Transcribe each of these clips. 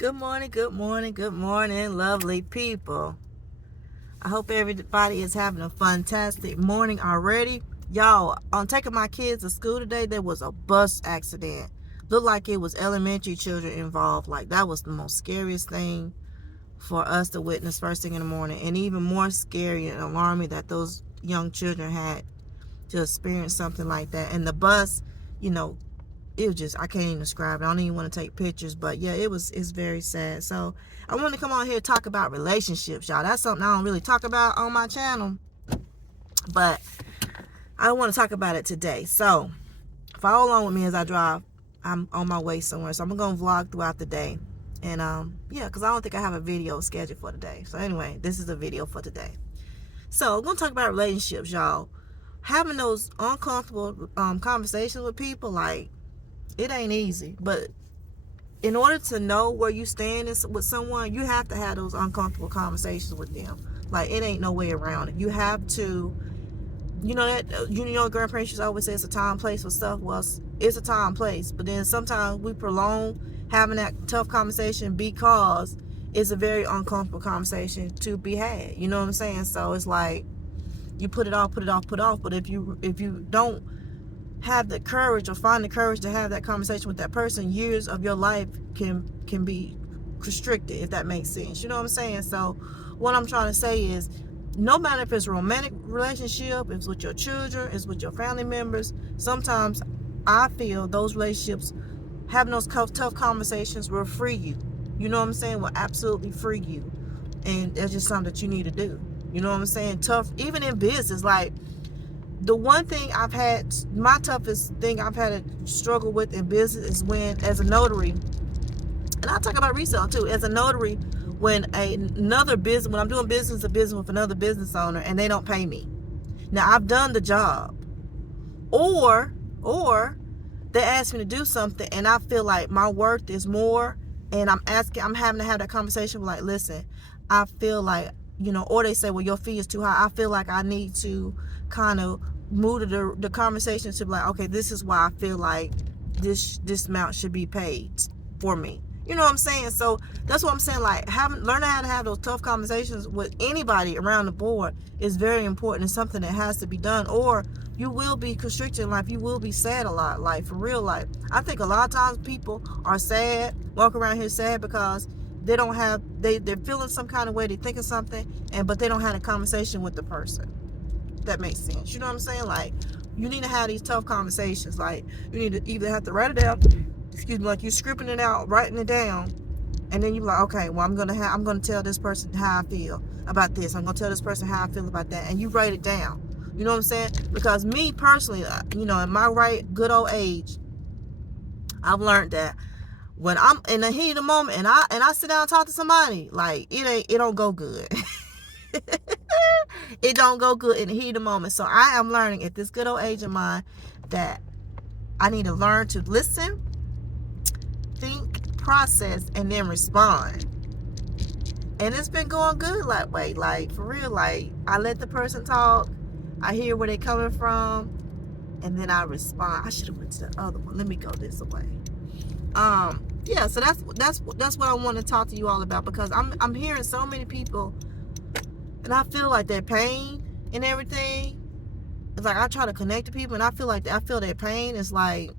Good morning, good morning, good morning, lovely people. I hope everybody is having a fantastic morning already. Y'all, on taking my kids to school today, there was a bus accident. Looked like it was elementary children involved. Like, that was the most scariest thing for us to witness first thing in the morning. And even more scary and alarming that those young children had to experience something like that. And the bus, you know, it was just, I can't even describe it. I don't even want to take pictures, but yeah, it's very sad. So I want to come on here and talk about relationships, y'all. That's something I don't really talk about on my channel, but I want to talk about it today. So follow along with me as I drive. I'm on my way somewhere, so I'm gonna vlog throughout the day. And yeah, because I don't think I have a video scheduled for today. So anyway, this is a video for today. So I'm gonna talk about relationships, y'all. Having those uncomfortable conversations with people, like, it ain't easy, but in order to know where you stand with someone, you have to have those uncomfortable conversations with them. Like, it ain't no way around it. You have to, grandparents used to always say it's a time, place for stuff. Well, it's a time, place, but then sometimes we prolong having that tough conversation because it's a very uncomfortable conversation to be had. You know what I'm saying? So it's like you put it off, but if you don't have the courage or find the courage to have that conversation with that person, years of your life can be restricted, if that makes sense. You know what I'm saying? So what I'm trying to say is, no matter if it's a romantic relationship, if it's with your children, it's with your family members, sometimes I feel those relationships, having those tough conversations, will free you. You know what I'm saying? Will absolutely free you. And that's just something that you need to do. You know what I'm saying? Tough, even in business. Like, the one thing my toughest thing I've had to struggle with in business is when, as a notary, and I'll talk about resale too, as a notary, when when I'm doing business with another business owner and they don't pay me. Now, I've done the job, or they ask me to do something and I feel like my worth is more, and I'm having to have that conversation with, like, listen, I feel like, or they say, well, your fee is too high. I feel like I need to kind of move the conversation to be like, okay, this is why I feel like this amount should be paid for me. You know what I'm saying? So that's what I'm saying. Like, learning how to have those tough conversations with anybody around the board is very important. It's something that has to be done, or you will be constricted in life. You will be sad a lot, like, for real life. I think a lot of times people are sad, walk around here sad because they don't have, they're feeling some kind of way, they're thinking something, but they don't have a conversation with the person. That makes sense. You know what I'm saying? Like, you need to have these tough conversations. Like, you need to either have to write it down, like you're scripting it out, writing it down, and then you're like, okay, well, I'm gonna tell this person how I feel about this. I'm gonna tell this person how I feel about that, and you write it down. You know what I'm saying? Because me personally, in my good old age, I've learned that when I'm in the heat of the moment and I sit down and talk to somebody, like, it don't go good. It don't go good in the heat of the moment. So I am learning at this good old age of mine that I need to learn to listen, think, process, and then respond. And it's been going good that way. Like, for real, like, I let the person talk, I hear where they're coming from, and then I respond. I should have went to the other one. Let me go this way. Yeah, so that's what I want to talk to you all about, because I'm hearing so many people, and I feel like their pain and everything. It's like I try to connect to people, and I feel their pain. It's like,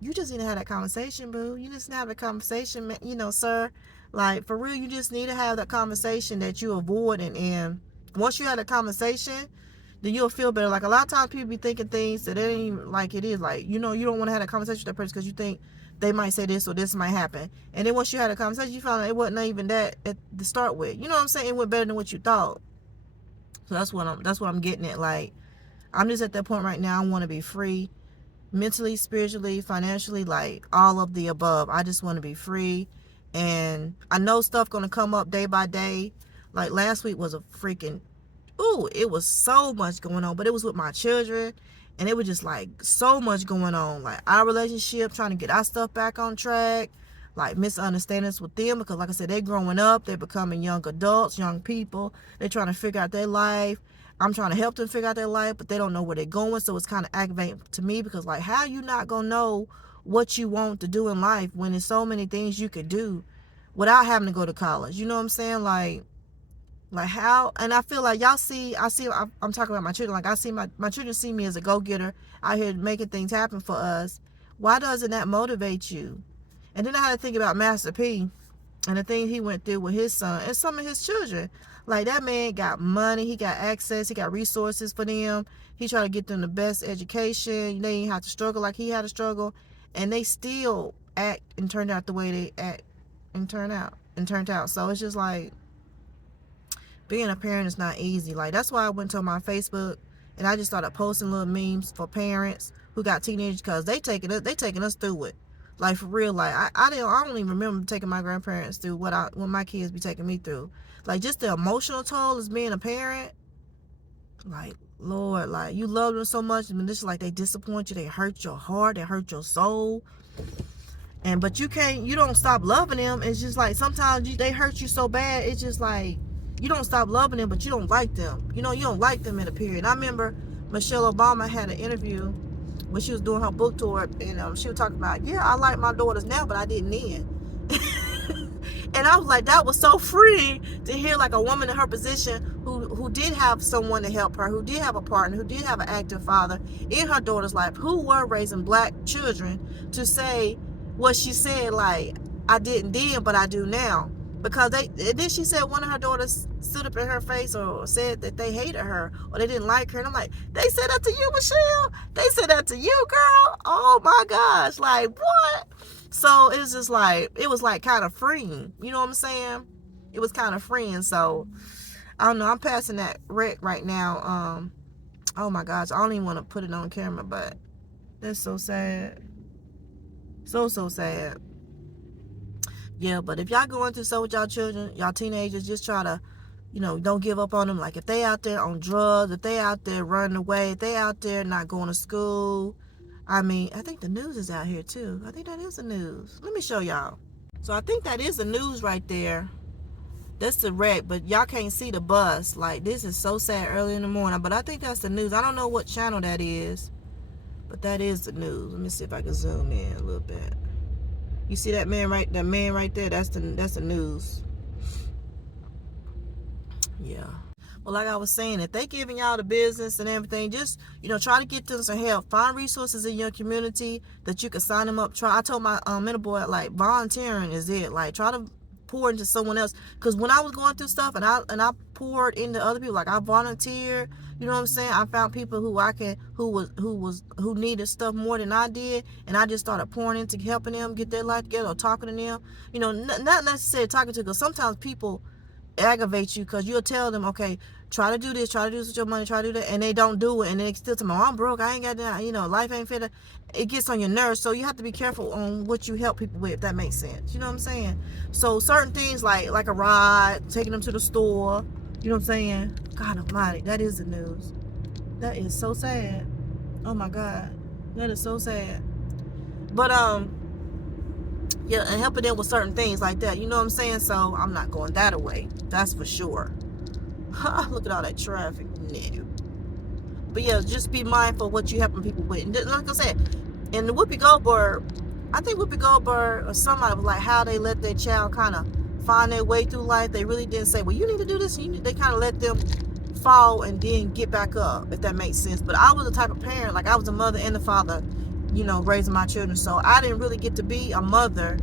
you just need to have that conversation, boo. You just need to have a conversation, sir. Like, for real, you just need to have that conversation that you avoid, and once you have a conversation, then you'll feel better. Like, a lot of times people be thinking things that ain't even like it is. Like, you don't want to have a conversation with that person because you think they might say this or this might happen. And then once you had a conversation, you found out it wasn't even that at the start with. You know what I'm saying? It went better than what you thought. So that's what I'm getting at. Like, I'm just at that point right now. I want to be free, mentally, spiritually, financially, like, all of the above. I just want to be free. And I know stuff gonna come up day by day. Like, last week was a freaking, it was so much going on, but it was with my children, and it was just like so much going on. Like, our relationship, trying to get our stuff back on track, like misunderstandings with them, because, like I said, they're growing up, they're becoming young adults, young people. They're trying to figure out their life. I'm trying to help them figure out their life, but they don't know where they're going. So it's kind of aggravating to me, because, like, how you not gonna know what you want to do in life when there's so many things you could do without having to go to college. You know what I'm saying? Like how, and I feel like I'm talking about my children. Like I see my children see me as a go-getter out here making things happen for us. Why doesn't that motivate you? And then I had to think about Master P and the thing he went through with his son and some of his children. Like, that man got money, he got access, he got resources for them. He tried to get them the best education. They didn't have to struggle like he had to struggle. And they still act and turned out the way they act and turned out. So it's just like, being a parent is not easy. Like, that's why I went to my Facebook and I just started posting little memes for parents who got teenagers, because they taking us through it. Like, for real. Like, I don't even remember taking my grandparents through what my kids be taking me through. Like, just the emotional toll as being a parent. Like, Lord, like, you love them so much, and it's like they disappoint you, they hurt your heart, they hurt your soul. But you don't stop loving them. It's just like sometimes they hurt you so bad, it's just like you don't stop loving them, but you don't like them. You don't like them in a period. I remember Michelle Obama had an interview when she was doing her book tour, and she was talking about, yeah, I like my daughters now, but I didn't then. And I was like, that was so freeing to hear, like, a woman in her position who did have someone to help her, who did have a partner, who did have an active father in her daughter's life, who were raising black children, to say what she said, like, I didn't then, but I do now. Because then she said one of her daughters stood up in her face or said that they hated her or they didn't like her. And I'm like, they said that to you, Michelle? They said that to you, girl? Oh my gosh. Like, what? So it was just like, it was like kind of freeing. You know what I'm saying? It was kind of freeing. So I don't know. I'm passing that wreck right now. Oh my gosh. I don't even want to put it on camera, but that's so sad. So sad. Yeah, but if y'all going through so with y'all children, y'all teenagers, just try to, don't give up on them. Like, if they out there on drugs, if they out there running away, if they out there not going to school. I mean, I think the news is out here too. I think that is the news. Let me show y'all. So I think that is the news right there. That's the wreck, but y'all can't see the bus. Like, this is so sad early in the morning, but I think that's the news. I don't know what channel that is, but that is the news. Let me see if I can zoom in a little bit. You see that man right there? That's the news. Yeah. Well, like I was saying, if they giving y'all the business and everything, just, try to get them some help. Find resources in your community that you can sign them up. I told my mentor boy, like, volunteering is it. Like, try to pour into someone else. Because when I was going through stuff and I poured into other people, like, I volunteered. You know what I'm saying? I found people who needed stuff more than I did, and I just started pouring into helping them get their life together or talking to them. Not necessarily talking to, because sometimes people aggravate you because you'll tell them, okay, try to do this with your money, try to do that, and they don't do it, and they still tell me, oh, I'm broke, I ain't got that, life ain't fit. It gets on your nerves, so you have to be careful on what you help people with, if that makes sense. You know what I'm saying? So certain things like a ride, taking them to the store, you know what I'm saying? God almighty, that is the news. That is so sad. Oh my God, that is so sad. But yeah, and helping them with certain things like that, you know what I'm saying? So I'm not going that away, that's for sure. Look at all that traffic. No. But yeah, just be mindful of what you helping people with. And like I said, in the Whoopi Goldberg, I think Whoopi Goldberg or somebody was like, how they let their child kind of find their way through life. They really didn't say, well, you need to do this. They kind of let them fall and then get back up, if that makes sense. But I was the type of parent, like, I was a mother and a father, raising my children. So I didn't really get to be a mother.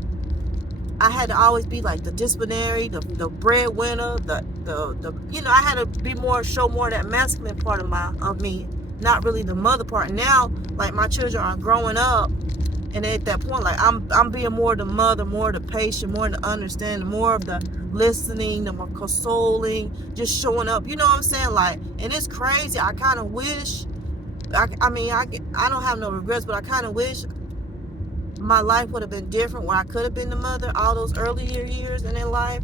I had to always be like the disciplinary, the breadwinner, I had to be show more of that masculine part of me, not really the mother part. Now, like, my children are growing up, and at that point, like, I'm being more the mother, more the patient, more the understanding, more of the listening, the more consoling, just showing up. You know what I'm saying? Like, and it's crazy. I kind of wish, I don't have no regrets, but I kind of wish my life would have been different, where I could have been the mother all those earlier years in their life.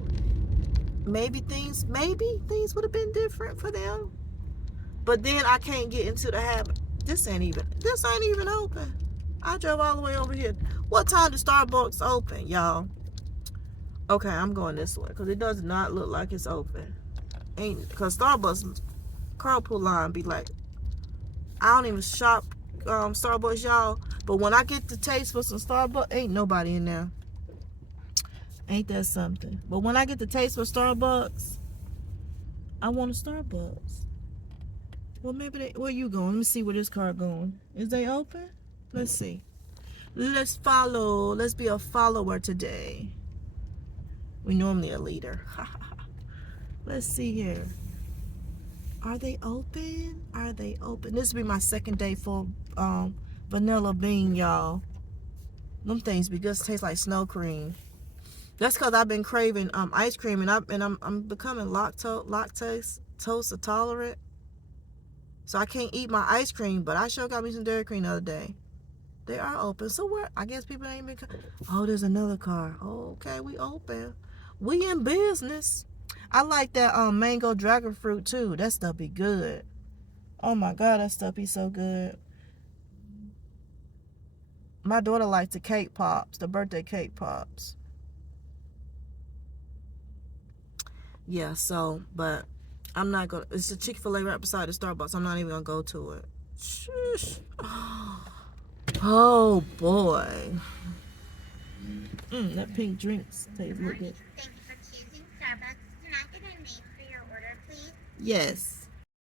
Maybe things would have been different for them. But then I can't get into the habit. This ain't even open. I drove all the way over here. What time does Starbucks open, y'all? Okay, I'm going this way because it does not look like it's open. Because Starbucks carpool line be like, I don't even shop Starbucks, y'all, but when I get the taste for some Starbucks, ain't nobody in there. Ain't that something? But when I get the taste for Starbucks, I want a Starbucks. Well, maybe they, where you going? Let me see where this car going. Is they open? Let's see. Let's follow. Let's be a follower today. We normally a leader. Let's see here. Are they open? Are they open? This will be my second day for vanilla bean, y'all. Them things because it tastes like snow cream. That's because I've been craving ice cream, and I'm becoming lactose tolerant. So I can't eat my ice cream, but I sure got me some Dairy Cream the other day. They are open. So where? I guess people ain't been. Oh, there's another car. Oh, okay, we open. We in business. I like that mango dragon fruit too. That stuff be good. Oh my God, that stuff be so good. My daughter likes the cake pops, the birthday cake pops. Yeah, so, but I'm not gonna. It's a Chick-fil-A right beside the Starbucks. I'm not even gonna go to it. Shush. Oh boy. That pink drinks tastes good. Thank you for choosing Starbucks. Can I get a name for your order, please? Yes.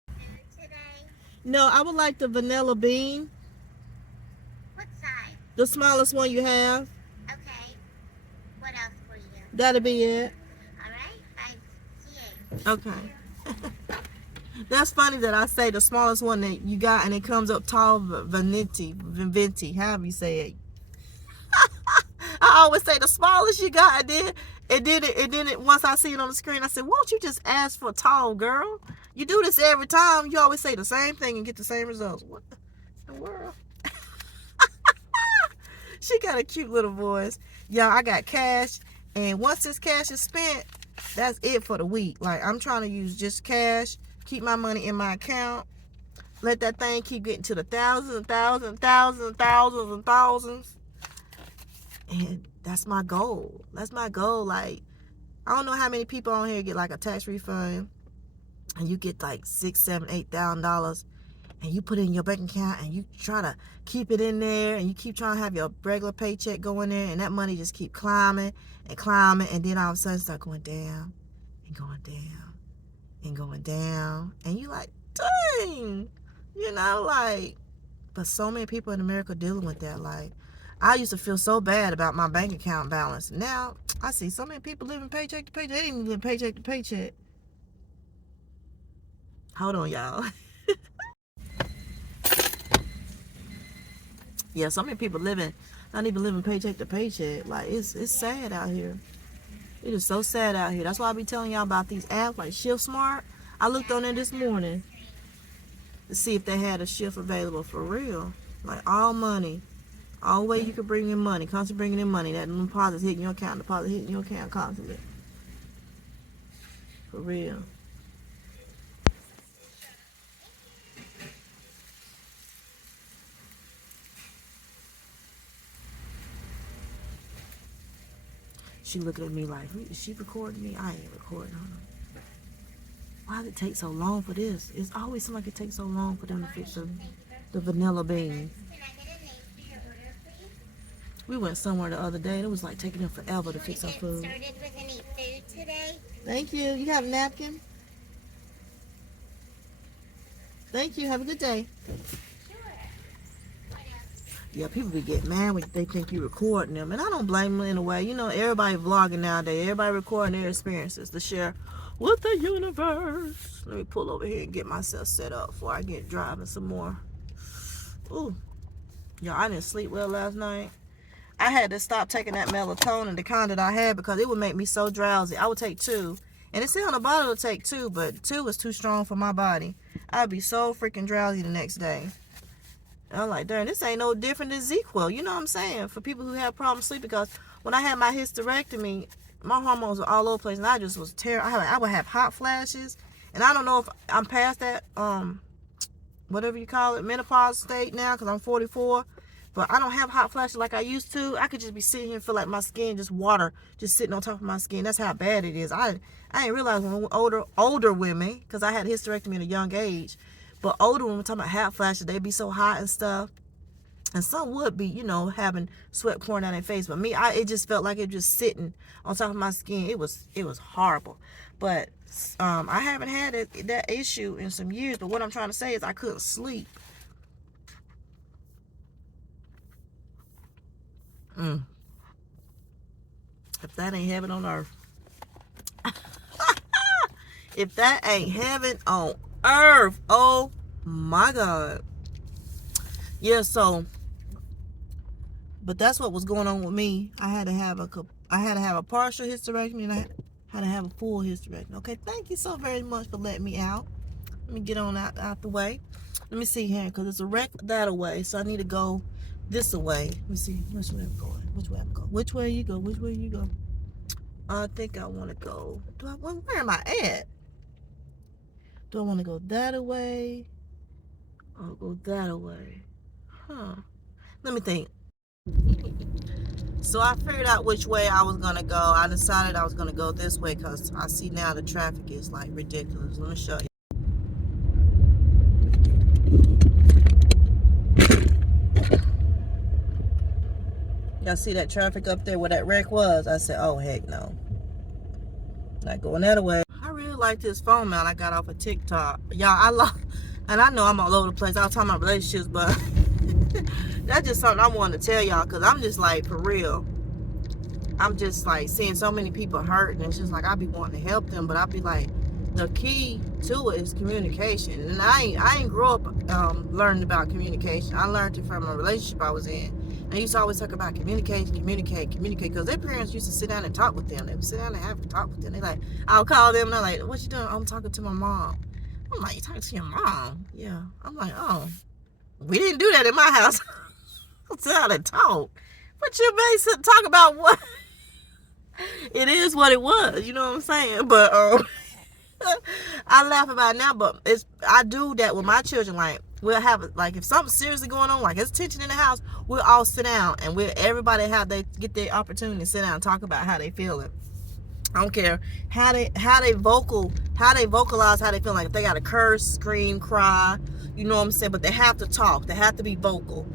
Food today? No, I would like the vanilla bean. What size? The smallest one you have. Okay. What else for you? That'll be it. All right. 568. Okay. That's funny that I say the smallest one that you got, and it comes up tall, venti, however you say it. I always say the smallest you got, and then once I see it on the screen, I said, won't you just ask for tall, girl? You do this every time. You always say the same thing and get the same results. What the world? She got a cute little voice. Y'all, I got cash, and once this cash is spent, that's it for the week. Like, I'm trying to use just cash, keep my money in my account, let that thing keep getting to the thousands and thousands and thousands and thousands and thousands. And that's my goal. That's my goal. Like, I don't know how many people on here get like a tax refund, and you get like $6,000, $7,000, $8,000, and you put it in your bank account, and you try to keep it in there, and you keep trying to have your regular paycheck go in there, and that money just keep climbing and climbing, and then all of a sudden start going down and going down and going down, and you like, dang, like, but so many people in America dealing with that. Like, I used to feel so bad about my bank account balance. Now I see so many people living paycheck to paycheck. They didn't even live paycheck to paycheck. Hold on, y'all. Yeah, so many people not even living paycheck to paycheck. Like, it's sad out here. It is so sad out here. That's why I be telling y'all about these apps like Shift Smart. I looked on there this morning to see if they had a shift available for real. Like, all money. All way you can bring in money. Constantly bringing in money. That deposit's hitting your account. Deposit hitting your account constantly. For real. She looking at me like, is she recording me? I ain't recording her. Why does it take so long for this? It's always seems like it takes so long for them to fix the vanilla bean. We went somewhere the other day. It was like taking them forever to fix our food. Started with any food today? Thank you. You have a napkin? Thank you. Have a good day. Yeah, people be getting mad when they think you recording them, and I don't blame them in a way. You know, everybody vlogging nowadays. Everybody recording their experiences to share with the universe. Let me pull over here and get myself set up before I get driving some more. Ooh, y'all, I didn't sleep well last night. I had to stop taking that melatonin, the kind that I had, because it would make me so drowsy. I would take 2. And it said on the bottle to take 2, but 2 was too strong for my body. I'd be so freaking drowsy the next day. And I'm like, darn, this ain't no different than ZzzQuil. You know what I'm saying? For people who have problems sleeping, because when I had my hysterectomy, my hormones were all over the place, and I just was terrible. I would have hot flashes, and I don't know if I'm past that, whatever you call it, menopause state now, because I'm 44. But I don't have hot flashes like I used to. I could just be sitting here and feel like my skin just water just sitting on top of my skin. That's how bad it is. I didn't realize when older women, because I had hysterectomy at a young age, but older women talking about hot flashes, they be so hot and stuff. And some would be, you know, having sweat pouring down their face. But me, it just felt like it just sitting on top of my skin. It was horrible. But I haven't had that issue in some years. But what I'm trying to say is I couldn't sleep. If that ain't heaven on earth. If that ain't heaven on earth. Oh my God. Yeah, so, but that's what was going on with me. I had to have a partial hysterectomy, and I had to have a full hysterectomy. Okay, thank you so very much for letting me out. Let me get on out the way. Let me see here, because it's a wreck that away, so I need to go this way. Let me see, which way I'm going. Which way I'm going? Which way you go? Which way you go? I think I want to go. Where am I at? Do I want to go that way? Or go that way? Huh. Let me think. So I figured out which way I was going to go. I decided I was going to go this way because I see now the traffic is like ridiculous. Let me show you. Y'all see that traffic up there where that wreck was? I said, oh, heck no. Not going that way. I really like this phone mount I got off of TikTok. Y'all, and I know I'm all over the place. I was talking about relationships, but that's just something I wanted to tell y'all, because I'm just like, for real, I'm just like seeing so many people hurt, and it's just like I be wanting to help them, but I be like, the key to it is communication. And I ain't grow up learning about communication. I learned it from a relationship I was in. I used to always talk about communicate, because their parents used to sit down and talk with them. They would sit down and have to talk with them. They like, I'll call them and they're like, what you doing? I'm talking to my mom. I'm like, you talking to your mom? Yeah. I'm like, oh, we didn't do that in my house. Sit down and talk. But you may talk about what it is, what it was. You know what I'm saying? But I laugh about it now, but I do that with my children. Like, we'll have, like, if something's seriously going on, like there's tension in the house, we'll all sit down and everybody get their opportunity to sit down and talk about how they feeling. I don't care how they vocalize how they feel. Like if they gotta curse, scream, cry, you know what I'm saying, but they have to talk, they have to be vocal.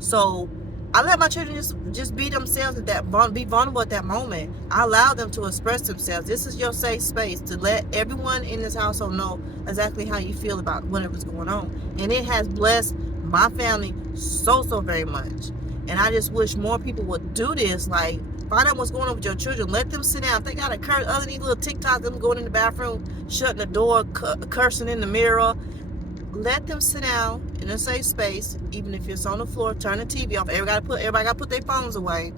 So I let my children just be themselves be vulnerable at that moment. I allow them to express themselves. This is your safe space to let everyone in this household know exactly how you feel about whatever's going on. And it has blessed my family so very much. And I just wish more people would do this. Like, find out what's going on with your children. Let them sit down. If they got a curse, other than these little TikToks, them going in the bathroom, shutting the door, cursing in the mirror, let them sit down in a safe space. Even if it's on the floor, turn the TV off. Everybody got to put their phones away,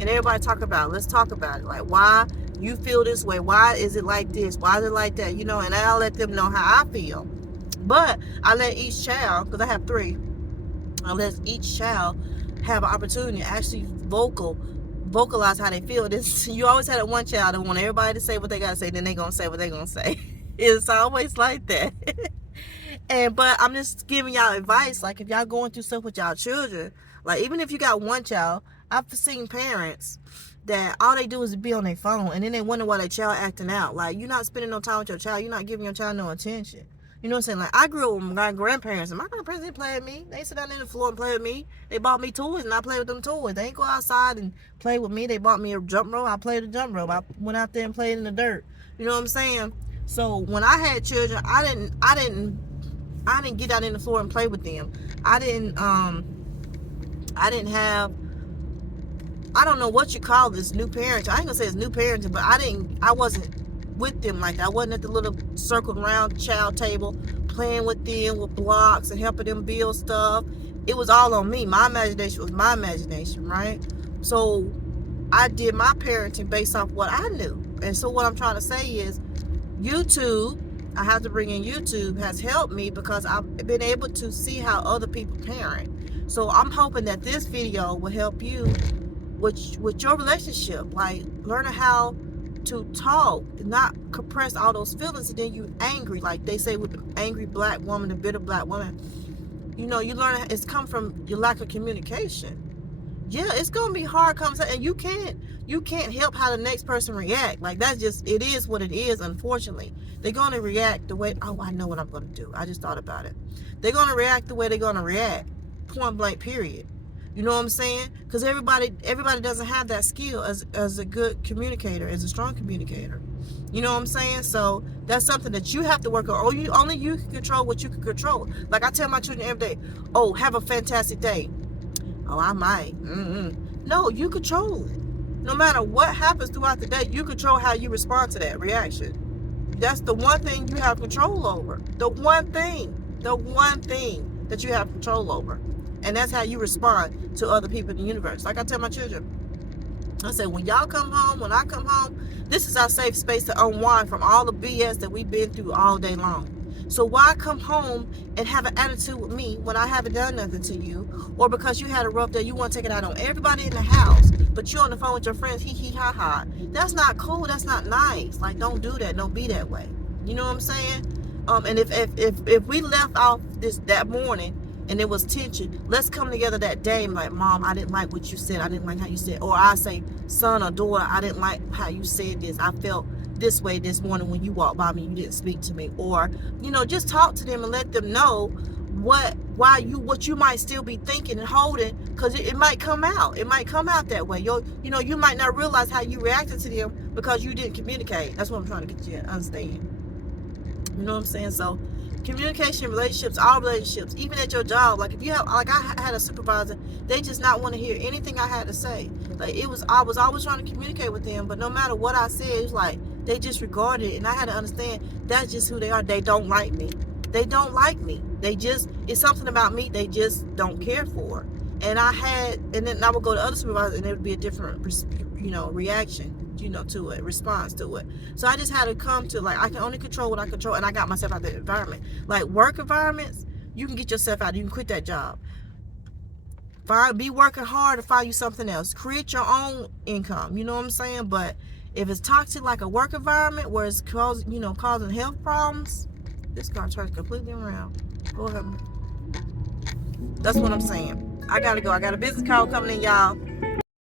and everybody talk about it. Let's talk about it. Like, why you feel this way? Why is it like this? Why is it like that? You know, and I'll let them know how I feel. But I let each child, because I have 3, I let each child have an opportunity to actually vocalize how they feel. You always had that one child that want everybody to say what they gotta say, then they gonna say what they gonna say. It's always like that. But I'm just giving y'all advice. Like, if y'all going through stuff with y'all children, like, even if you got one child, I've seen parents that all they do is be on their phone, and then they wonder why their child acting out. Like, you're not spending no time with your child. You're not giving your child no attention. You know what I'm saying? Like, I grew up with my grandparents, and my grandparents didn't play with me. They sit down on the floor and play with me. They bought me toys, and I played with them toys. They ain't go outside and play with me. They bought me a jump rope. I played a jump rope. I went out there and played in the dirt. You know what I'm saying? So when I had children, I didn't get out in the floor and play with them. I didn't have, I don't know what you call this, new parenting. I ain't gonna say it's new parenting, but I wasn't with them like that. I wasn't at the little circled round child table playing with them with blocks and helping them build stuff. It was all on me. My imagination was my imagination, right? So I did my parenting based off what I knew. And so what I'm trying to say is, YouTube, I have to bring in YouTube, has helped me because I've been able to see how other people parent. So I'm hoping that this video will help you with your relationship, like learning how to talk, not compress all those feelings, and then you angry, like they say with the angry black woman, the bitter black woman. You know, you learn it's come from your lack of communication. Yeah, it's gonna be hard conversation, and you can't help how the next person react. Like, that's just, it is what it is. Unfortunately, they're gonna react the way, oh, I know what I'm gonna do. I just thought about it. They're gonna react the way they're gonna react. point blank period. You know what I'm saying? Because everybody doesn't have that skill as a good communicator, as a strong communicator. You know what I'm saying? So that's something that you have to work on. Only you can control what you can control. Like I tell my children every day, oh, have a fantastic day. Oh, I might. No, you control. No matter what happens throughout the day, you control how you respond to that reaction. That's the one thing you have control over. The one thing that you have control over. And that's how you respond to other people in the universe. Like I tell my children, I said, when y'all come home, when I come home, this is our safe space to unwind from all the BS that we've been through all day long. So why come home and have an attitude with me when I haven't done nothing to you? Or because you had a rough day, you want to take it out on everybody in the house, but you're on the phone with your friends, hee hee ha ha. That's not cool. That's not nice. Like, don't do that. Don't be that way. You know what I'm saying? And if we left off that morning and there was tension, let's come together that day and like, Mom, I didn't like what you said. I didn't like how you said. Or I say, son or daughter, I didn't like how you said this. I felt this way this morning when you walked by me, you didn't speak to me. Or, just talk to them and let them know what you might still be thinking and holding, because it might come out. It might come out that way. You might not realize how you reacted to them because you didn't communicate. That's what I'm trying to get you to understand. You know what I'm saying? So communication, relationships, all relationships, even at your job, like if you have, like I had a supervisor, they just not want to hear anything I had to say. Like I was always trying to communicate with them, but no matter what I said, it's like they disregarded it, and I had to understand that's just who they are. They don't like me. They don't like me. It's something about me they just don't care for. And then I would go to other supervisors, and it would be a different, reaction, to it, response to it. So I just had to come to, like, I can only control what I control, and I got myself out of the environment. Like work environments, you can get yourself out. You can quit that job. Be working hard to find you something else. Create your own income. You know what I'm saying? But if it's toxic, like a work environment where it's causing health problems, this car turns completely around. Go ahead. That's what I'm saying. I gotta go. I got a business call coming in, y'all.